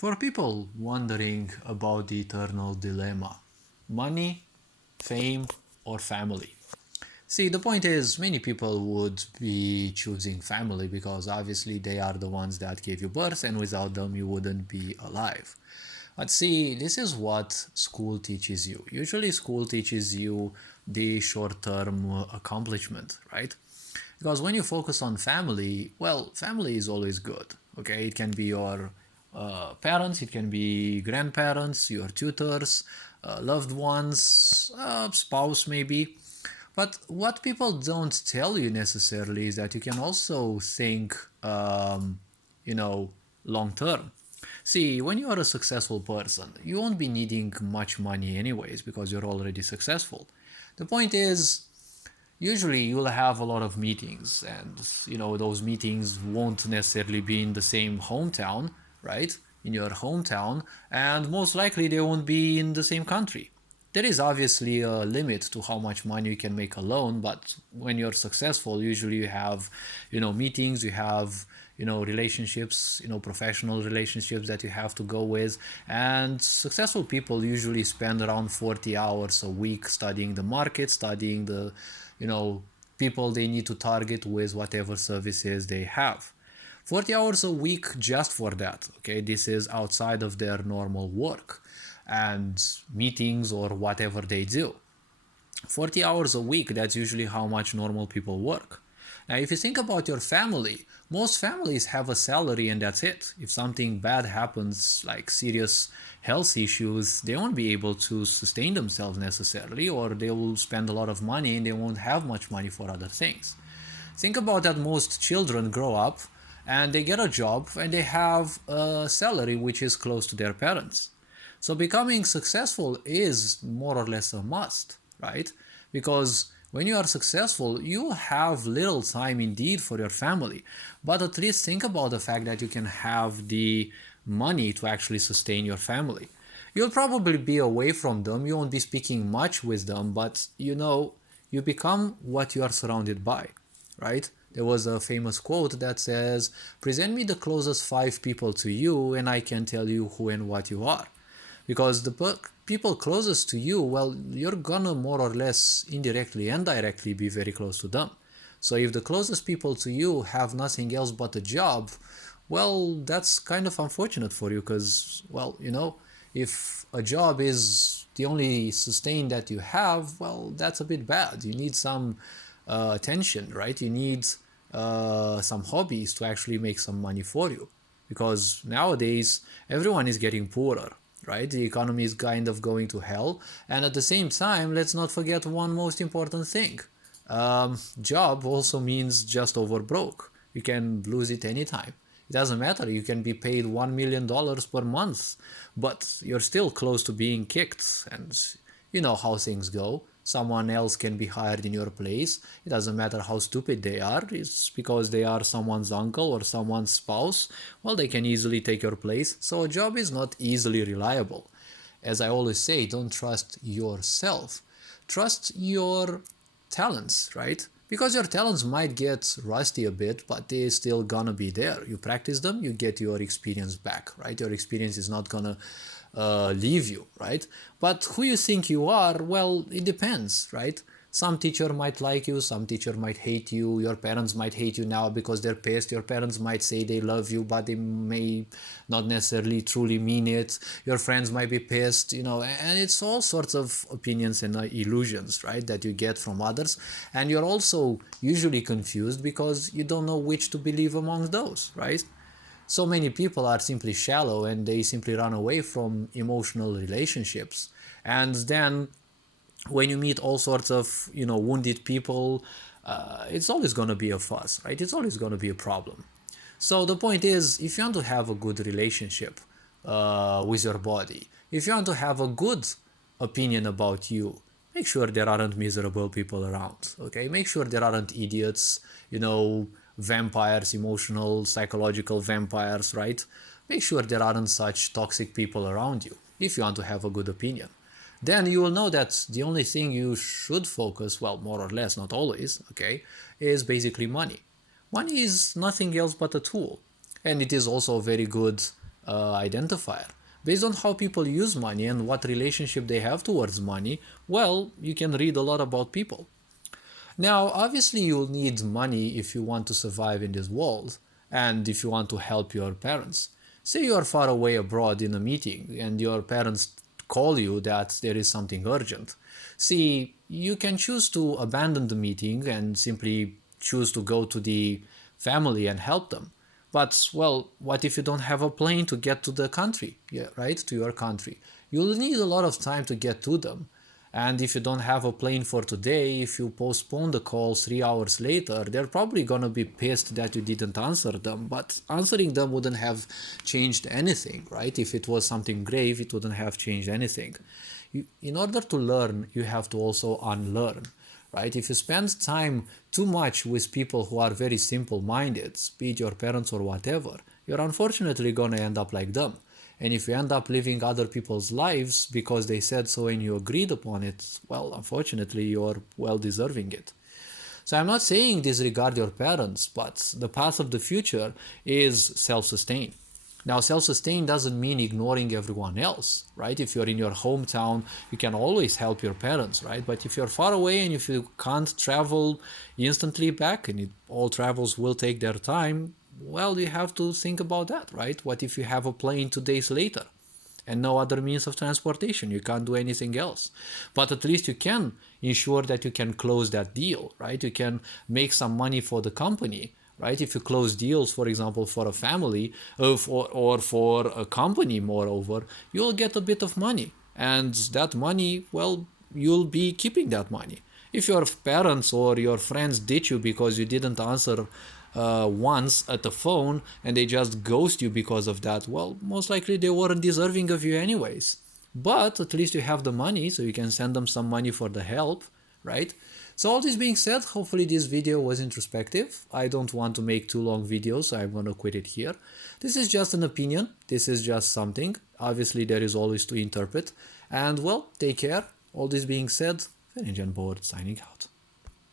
For people wondering about the eternal dilemma, money, fame, or family. See, the point is, many people would be choosing family because obviously they are the ones that gave you birth, and without them, you wouldn't be alive. But see, this is what school teaches you. Usually, school teaches you the short term accomplishment, right? Because when you focus on family, well, family is always good. Okay, it can be your parents, it can be grandparents, your tutors, loved ones, spouse maybe. But what people don't tell you necessarily is that you can also think, you know, long term. See, when you are a successful person, you won't be needing much money anyways because you're already successful. The point is, usually you'll have a lot of meetings, and those meetings won't necessarily be in the same hometown, right? In your hometown, and most likely they won't be in the same country. There is obviously a limit to how much money you can make alone, but when you're successful, usually you have, meetings, you have, relationships, professional relationships that you have to go with. And successful people usually spend around 40 hours a week studying the market, studying the, people they need to target with whatever services they have. 40 hours a week just for that, okay? This is outside of their normal work and meetings or whatever they do. 40 hours a week, that's usually how much normal people work. Now, if you think about your family, most families have a salary and that's it. If something bad happens, like serious health issues, they won't be able to sustain themselves necessarily, or they will spend a lot of money and they won't have much money for other things. Think about that most children grow up and they get a job and they have a salary which is close to their parents. So becoming successful is more or less a must, right? Because when you are successful, you have little time indeed for your family. But at least think about the fact that you can have the money to actually sustain your family. You'll probably be away from them, you won't be speaking much with them, but you become what you are surrounded by, right? There was a famous quote that says, "Present me the closest 5 people to you, and I can tell you who and what you are." Because the people closest to you, well, you're gonna more or less indirectly and directly be very close to them. So if the closest people to you have nothing else but a job, well, that's kind of unfortunate for you because, well, if a job is the only sustain that you have, well, that's a bit bad. You need some attention, right? You need some hobbies to actually make some money for you. Because nowadays, everyone is getting poorer, right? The economy is kind of going to hell. And at the same time, let's not forget one most important thing. Job also means just over broke. You can lose it anytime. It doesn't matter. You can be paid $1 million per month, but you're still close to being kicked. And you know how things go. Someone else can be hired in your place. It doesn't matter how stupid they are. It's because they are someone's uncle or someone's spouse. Well, they can easily take your place. So a job is not easily reliable. As I always say, don't trust yourself. Trust your talents, right? Because your talents might get rusty a bit, but they're still gonna be there. You practice them, you get your experience back, right? Your experience is not gonna leave you, right? But who you think you are, well, it depends, right? Some teacher might like you, some teacher might hate you, your parents might hate you now because they're pissed, your parents might say they love you, but they may not necessarily truly mean it, your friends might be pissed, and it's all sorts of opinions and illusions, right, that you get from others, and you're also usually confused because you don't know which to believe among those, right? So many people are simply shallow and they simply run away from emotional relationships. And then when you meet all sorts of, wounded people, it's always going to be a fuss, right? It's always going to be a problem. So the point is, if you want to have a good relationship with your body, if you want to have a good opinion about you, make sure there aren't miserable people around, okay? Make sure there aren't idiots, vampires, emotional, psychological vampires, right? Make sure there aren't such toxic people around you if you want to have a good opinion. Then you will know that the only thing you should focus, well, more or less, not always, okay, is basically money. Money is nothing else but a tool. And it is also a very good identifier. Based on how people use money and what relationship they have towards money, well, you can read a lot about people. Now, obviously, you'll need money if you want to survive in this world and if you want to help your parents. Say you are far away abroad in a meeting and your parents call you that there is something urgent. See, you can choose to abandon the meeting and simply choose to go to the family and help them. But, well, what if you don't have a plane to get to the country, yeah, right? To your country. You'll need a lot of time to get to them. And if you don't have a plane for today, if you postpone the call 3 hours later, they're probably gonna be pissed that you didn't answer them. But answering them wouldn't have changed anything, right? If it was something grave, it wouldn't have changed anything. In order to learn, you have to also unlearn, right? If you spend time too much with people who are very simple-minded, be it your parents or whatever, you're unfortunately gonna end up like them. And if you end up living other people's lives because they said so and you agreed upon it, well, unfortunately, you're well deserving it. So I'm not saying disregard your parents, but the path of the future is self-sustain. Now, self-sustain doesn't mean ignoring everyone else, right? If you're in your hometown, you can always help your parents, right? But if you're far away and if you can't travel instantly back, and all travels will take their time, well, you have to think about that, right? What if you have a plane 2 days later and no other means of transportation? You can't do anything else. But at least you can ensure that you can close that deal, right? You can make some money for the company, right? If you close deals, for example, for a family or for a company, moreover, you'll get a bit of money. And that money, well, you'll be keeping that money. If your parents or your friends ditch you because you didn't answer once at the phone and they just ghost you because of that, well, most likely they weren't deserving of you anyways. But at least you have the money, so you can send them some money for the help, right? So all this being said, hopefully this video was introspective. I don't want to make too long videos, so I'm gonna quit it here. This is just an opinion. This is just something. Obviously there is always to interpret. And well, take care. All this being said, Ferenc Board signing out.